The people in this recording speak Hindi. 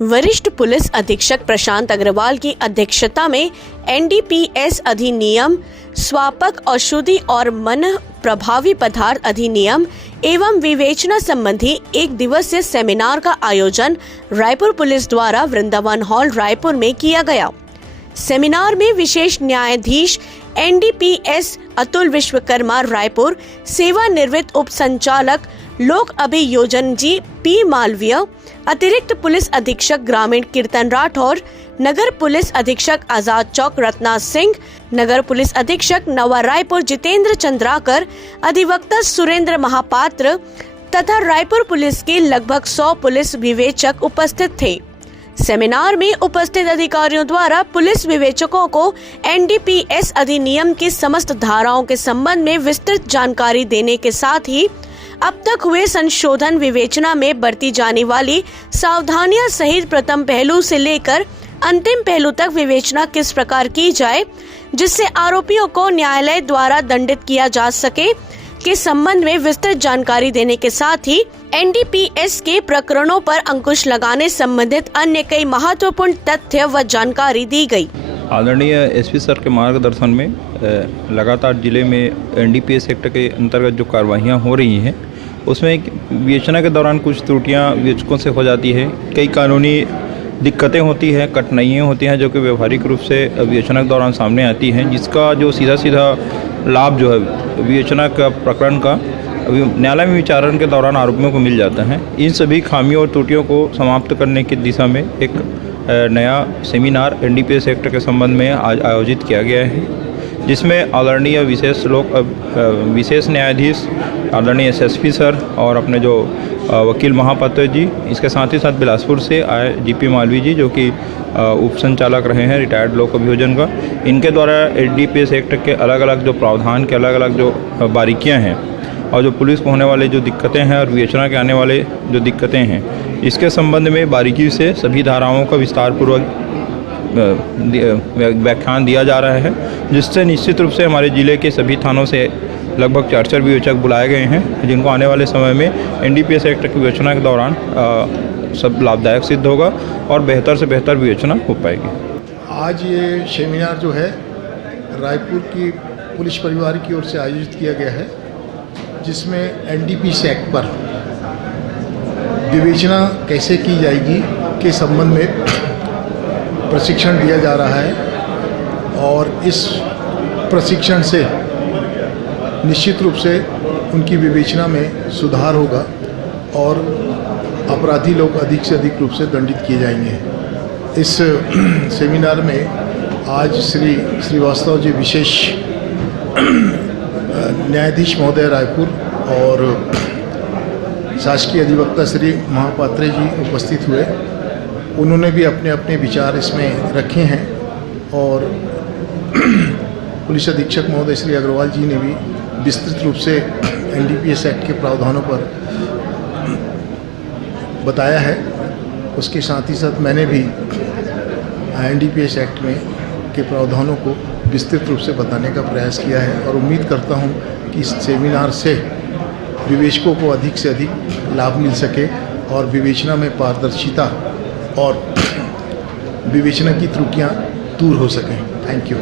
वरिष्ठ पुलिस अधीक्षक प्रशांत अग्रवाल की अध्यक्षता में एनडीपीएस अधिनियम, स्वापक औषधि और मन प्रभावी पदार्थ अधिनियम एवं विवेचना संबंधी एक दिवसीय सेमिनार का आयोजन रायपुर पुलिस द्वारा वृंदावन हॉल रायपुर में किया गया। सेमिनार में विशेष न्यायाधीश एनडीपीएस अतुल विश्वकर्मा रायपुर, सेवानिवृत्त उप संचालक लोक अभियोजन जी पी मालवीय, अतिरिक्त पुलिस अधीक्षक ग्रामीण कीर्तन राठौर, नगर पुलिस अधीक्षक आजाद चौक रत्ना सिंह, नगर पुलिस अधीक्षक नवा रायपुर जितेंद्र चंद्राकर, अधिवक्ता सुरेंद्र महापात्र तथा रायपुर पुलिस के लगभग 100 पुलिस विवेचक उपस्थित थे। सेमिनार में उपस्थित अधिकारियों द्वारा पुलिस विवेचकों को एनडीपीएस अधिनियम की समस्त धाराओं के संबंध में विस्तृत जानकारी देने के साथ ही अब तक हुए संशोधन, विवेचना में बरती जाने वाली सावधानियां सहित प्रथम पहलू से लेकर अंतिम पहलू तक विवेचना किस प्रकार की जाए जिससे आरोपियों को न्यायालय द्वारा दंडित किया जा सके के संबंध में विस्तृत जानकारी देने के साथ ही एनडीपीएस के प्रकरणों पर अंकुश लगाने संबंधित अन्य कई महत्वपूर्ण तथ्य व जानकारी दी गई। आदरणीय एसपी सर के मार्गदर्शन में लगातार जिले में एनडीपीएस एक्ट के अंतर्गत जो कार्रवाइयाँ हो रही हैं उसमें विवेचना के दौरान कुछ त्रुटियां विवेचकों से हो जाती है, कई कानूनी दिक्कतें होती हैं, कठिनाइयाँ होती हैं जो कि व्यवहारिक रूप से विवेचना के दौरान सामने आती हैं, जिसका जो सीधा लाभ जो है विवेचना का प्रकरण का न्यायालय में विचारण के दौरान आरोपियों को मिल जाता है। इन सभी खामियों और त्रुटियों को समाप्त करने की दिशा में एक नया सेमिनार एनडीपीएस एक्ट के संबंध में आज आयोजित किया गया है, जिसमें आदरणीय विशेष न्यायाधीश आदरणीय एसएसपी सर और अपने जो वकील महापात्र जी, इसके साथ ही साथ बिलासपुर से आए जीपी मालवी जी जो कि उप संचालक रहे हैं रिटायर्ड लोक अभियोजन का, इनके द्वारा एनडीपीएस एक्ट के अलग अलग जो प्रावधान के अलग अलग जो बारीकियां हैं और जो पुलिस को होने वाले जो दिक्कतें हैं और विवेचना के आने वाले जो दिक्कतें हैं, इसके संबंध में बारीकी से सभी धाराओं का विस्तारपूर्वक व्याख्यान दिया जा रहा है, जिससे निश्चित रूप से हमारे ज़िले के सभी थानों से लगभग 4 विवेचक बुलाए गए हैं, जिनको आने वाले समय में एनडीपीएस एक्ट की विवेचना के दौरान सब लाभदायक सिद्ध होगा और बेहतर से बेहतर विवेचना हो पाएगी। आज ये सेमिनार जो है रायपुर की पुलिस परिवार की ओर से आयोजित किया गया है, जिसमें एनडीपीएस एक्ट पर विवेचना कैसे की जाएगी के संबंध में प्रशिक्षण दिया जा रहा है और इस प्रशिक्षण से निश्चित रूप से उनकी विवेचना में सुधार होगा और अपराधी लोग अधिक से अधिक रूप से दंडित किए जाएंगे। इस सेमिनार में आज श्री श्रीवास्तव जी विशेष न्यायाधीश महोदय रायपुर और शासकीय अधिवक्ता श्री महापात्रे जी उपस्थित हुए। उन्होंने भी अपने अपने विचार इसमें रखे हैं और पुलिस अधीक्षक महोदय श्री अग्रवाल जी ने भी विस्तृत रूप से एनडीपीएस एक्ट के प्रावधानों पर बताया है। उसके साथ ही साथ मैंने भी एनडीपीएस एक्ट में के प्रावधानों को विस्तृत रूप से बताने का प्रयास किया है और उम्मीद करता हूं कि इस सेमिनार से विवेचकों को अधिक से अधिक लाभ मिल सके और विवेचना में पारदर्शिता और विवेचना की त्रुटियां दूर हो सकें। Thank you.